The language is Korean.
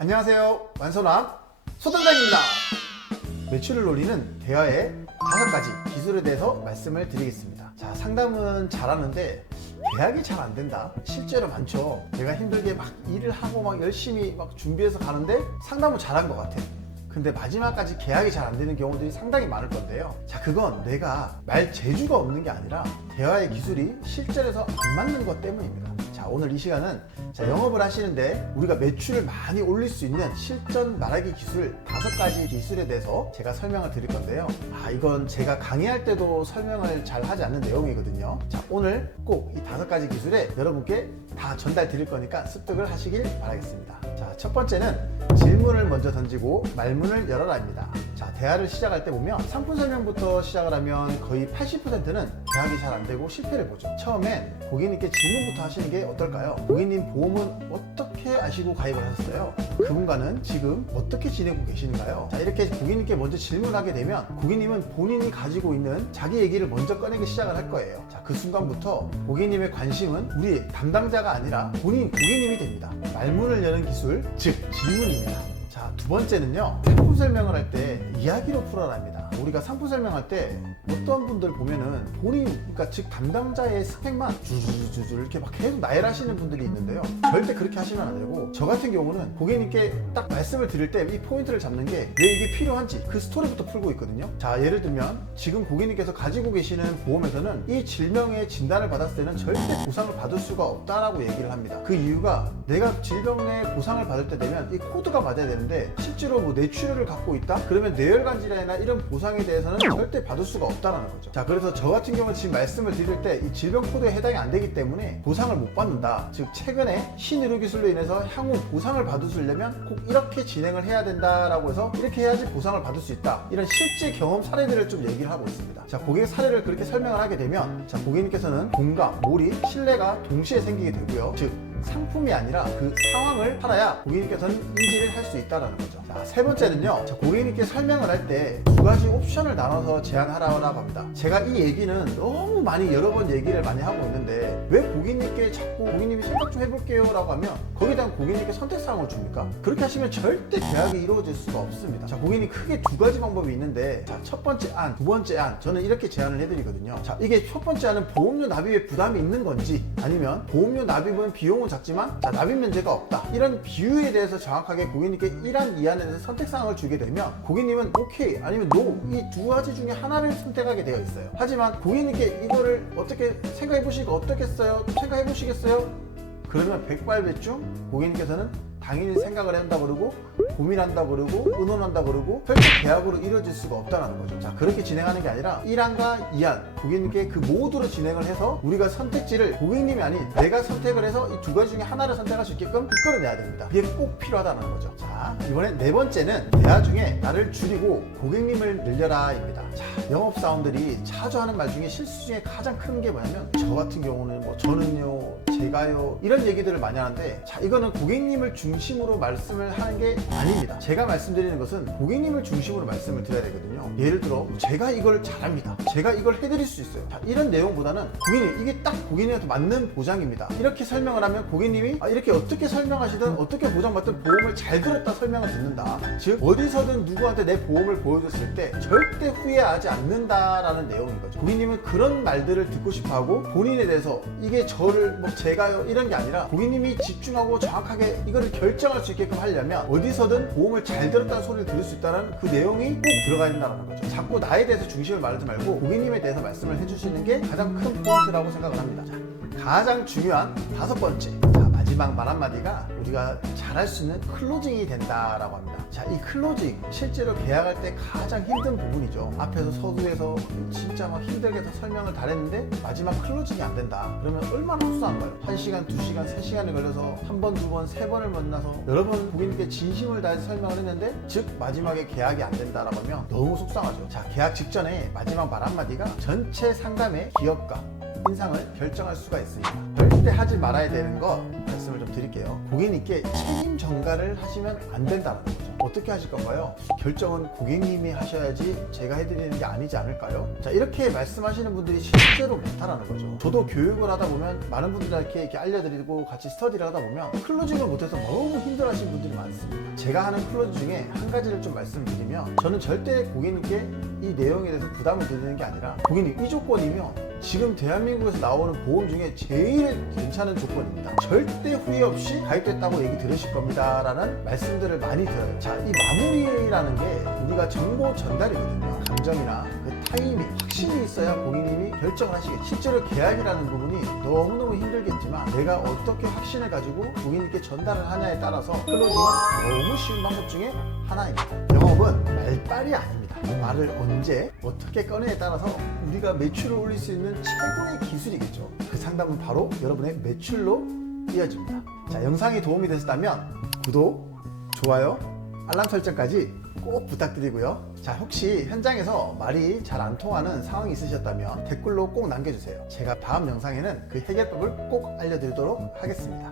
안녕하세요. 완선왕 소담장입니다. 매출을 올리는 대화의 5가지 기술에 대해서 말씀을 드리겠습니다. 자, 상담은 잘하는데 계약이 잘 안 된다. 실제로 많죠. 내가 힘들게 막 일을 하고 막 열심히 막 준비해서 가는데 상담은 잘한 것 같아. 근데 마지막까지 계약이 잘 안 되는 경우들이 상당히 많을 건데요. 자, 그건 내가 말 재주가 없는 게 아니라 대화의 기술이 실전에서 안 맞는 것 때문입니다. 자, 오늘 이 시간은 영업을 하시는데 우리가 매출을 많이 올릴 수 있는 실전 말하기 기술 5가지 기술에 대해서 제가 설명을 드릴 건데요. 이건 제가 강의할 때도 설명을 잘 하지 않는 내용이거든요. 자, 오늘 꼭 이 5가지 기술에 여러분께 다 전달 드릴 거니까 습득을 하시길 바라겠습니다. 자, 첫 번째는 질문을 먼저 던지고 말문을 열어라입니다. 자, 대화를 시작할 때 보면 상품 설명부터 시작을 하면 거의 80%는 계약이 잘 안 되고 실패를 보죠. 처음엔 고객님께 질문부터 하시는 게 어떨까요? 고객님 보험은 어떻게 아시고 가입을 하셨어요? 그분과는 지금 어떻게 지내고 계시는가요? 자, 이렇게 고객님께 먼저 질문하게 되면 고객님은 본인이 가지고 있는 자기 얘기를 먼저 꺼내기 시작을 할 거예요. 자, 그 순간부터 고객님의 관심은 우리 담당자가 아니라 본인 고객님이 됩니다. 말문을 여는 기술, 즉 질문입니다. 자, 두 번째는요, 상품 설명을 할 때 이야기로 풀어라입니다. 우리가 상품 설명할 때 어떤 분들 보면은 본인, 그러니까 즉 담당자의 스펙만 주주주주 이렇게 막 계속 나열하시는 분들이 있는데요. 절대 그렇게 하시면 안 되고, 저 같은 경우는 고객님께 딱 말씀을 드릴 때 이 포인트를 잡는 게 왜 이게 필요한지 그 스토리부터 풀고 있거든요. 자, 예를 들면 지금 고객님께서 가지고 계시는 보험에서는 이 질병의 진단을 받았을 때는 절대 보상을 받을 수가 없다라고 얘기를 합니다. 그 이유가 내가 질병의 보상을 받을 때 되면 이 코드가 맞아야 되는데 실제로 뭐 뇌출혈을 갖고 있다? 그러면 뇌혈관 질환이나 이런 보상에 대해서는 절대 받을 수가 없다라는 거죠. 자, 그래서 저 같은 경우는 지금 말씀을 드릴 때 이 질병 코드에 해당이 안 되기 때문에 보상을 못 받는다. 즉 최근에 신의료 기술로 인해서 향후 보상을 받으시려면 꼭 이렇게 진행을 해야 된다라고 해서 이렇게 해야지 보상을 받을 수 있다. 이런 실제 경험 사례들을 좀 얘기를 하고 있습니다. 자, 고객 사례를 그렇게 설명을 하게 되면 자, 고객님께서는 공감, 몰입, 신뢰가 동시에 생기게 되고요. 즉 상품이 아니라 그 상황을 팔아야 고객님께서는 인지를 할 수 있다는 거죠. 자, 세 번째는요, 자, 고객님께 설명을 할 때 2가지 옵션을 나눠서 제안하라고 합니다. 제가 이 얘기는 너무 많이 여러 번 얘기를 많이 하고 있는데 왜 고객님께 자꾸 고객님이 생각 좀 해볼게요 라고 하면 거기에 대한 고객님께 선택사항을 줍니까? 그렇게 하시면 절대 계약이 이루어질 수가 없습니다. 자, 고객님 크게 2가지 방법이 있는데, 자, 첫 번째 안, 두 번째 안, 저는 이렇게 제안을 해드리거든요. 자, 이게 첫 번째 안은 보험료 납입에 부담이 있는 건지, 아니면 보험료 납입은 비용은 작지만 자, 납입 면제가 없다, 이런 비유에 대해서 정확하게 고객님께 1안, 2안에 대해서 선택사항을 주게 되면 고객님은 오케이 아니면 노, 이 2가지 중에 하나를 선택하게 되어 있어요. 하지만 고객님께 이거를 어떻게 생각해 보시고 어떻겠어요? 생각해 보시겠어요? 그러면 백발백중 고객님께서는 당연히 생각을 한다 그러고 고민한다 그러고 의논한다 그러고 절대 계약으로 이루어질 수가 없다는 거죠. 자, 그렇게 진행하는 게 아니라 1안과 2안 고객님께 그 모두로 진행을 해서 우리가 선택지를 고객님이 아닌 내가 선택을 해서 이 2가지 중에 하나를 선택할 수 있게끔 이끌어내야 됩니다. 이게 꼭 필요하다는 거죠. 자, 이번엔 네 번째는 대화 중에 나를 줄이고 고객님을 늘려라입니다. 자, 영업사원들이 자주 하는 말 중에 실수 중에 가장 큰 게 뭐냐면 저 같은 경우는 뭐 저는요, 제가요, 이런 얘기들을 많이 하는데, 자, 이거는 고객님을 중심으로 말씀을 하는 게 아닙니다. 제가 말씀드리는 것은 고객님을 중심으로 말씀을 드려야 되거든요. 예를 들어 제가 이걸 잘합니다, 제가 이걸 해드릴 수 있어요. 자, 이런 내용보다는 고객님 이게 딱 고객님한테 맞는 보장입니다, 이렇게 설명을 하면 고객님이 이렇게 어떻게 설명하시든 어떻게 보장받든 보험을 잘 들었다 설명을 듣는다. 즉 어디서든 누구한테 내 보험을 보여줬을 때 절대 후회하지 않는다라는 내용인 거죠. 고객님은 그런 말들을 듣고 싶어하고 본인에 대해서 이게 저를 뭐 제가요 이런 게 아니라 고객님이 집중하고 정확하게 이거를 결정할 수 있게끔 하려면 어디서든 보험을 잘 들었다는 소리를 들을 수 있다는 그 내용이 꼭 들어가야 된다는 거죠. 자꾸 나에 대해서 중심을 말하지 말고 고객님에 대해서 말씀을 해주시는 게 가장 큰 포인트라고 생각을 합니다. 자, 가장 중요한 5번째, 자, 마지막 말 한마디가 우리가 잘할 수 있는 클로징이 된다라고 합니다. 자, 이 클로징 실제로 계약할 때 가장 힘든 부분이죠. 앞에서 서두에서 진짜 막 힘들게 다 설명을 다 했는데 마지막 클로징이 안 된다. 그러면 얼마나 속상한가요? 1시간, 2시간, 3시간이 걸려서 한 번, 두 번, 세 번을 만나서 여러 번 고객님께 진심을 다해서 설명을 했는데 즉 마지막에 계약이 안 된다라고 하면 너무 속상하죠. 자, 계약 직전에 마지막 말 한마디가 전체 상담의 기업가 인상을 결정할 수가 있습니다. 절대 하지 말아야 되는 거 말씀을 좀 드릴게요. 고객님께 책임 전가를 하시면 안 된다는 거죠. 어떻게 하실 건가요? 결정은 고객님이 하셔야지 제가 해드리는 게 아니지 않을까요? 자, 이렇게 말씀하시는 분들이 실제로 많다라는 거죠. 저도 교육을 하다 보면 많은 분들한테 이렇게 알려드리고 같이 스터디를 하다 보면 클로징을 못해서 너무 힘들어하시는 분들이 많습니다. 제가 하는 클로징 중에 한 가지를 좀 말씀드리면, 저는 절대 고객님께 이 내용에 대해서 부담을 드리는 게 아니라, 고객님 이 조건이면 지금 대한민국에서 나오는 보험 중에 제일 괜찮은 조건입니다. 절대 후회 없이 가입됐다고 얘기 들으실 겁니다 라는 말씀들을 많이 들어요. 자, 이 마무리라는 게 우리가 정보 전달이거든요. 감정이나 그 타이밍, 확신이 있어야 고객님이 결정을 하시겠죠. 실제로 계약이라는 부분이 너무너무 힘들겠지만 내가 어떻게 확신을 가지고 고객님께 전달을 하냐에 따라서 클로징은 너무 쉬운 방법 중에 하나입니다. 영업은 말빨이 아닙니다. 말을 언제 어떻게 꺼내에 따라서 우리가 매출을 올릴 수 있는 최고의 기술이겠죠. 그 상담은 바로 여러분의 매출로 이어집니다. 자, 영상이 도움이 되셨다면 구독, 좋아요, 알람 설정까지 꼭 부탁드리고요. 자, 혹시 현장에서 말이 잘 안 통하는 상황이 있으셨다면 댓글로 꼭 남겨주세요. 제가 다음 영상에는 그 해결법을 꼭 알려드리도록 하겠습니다.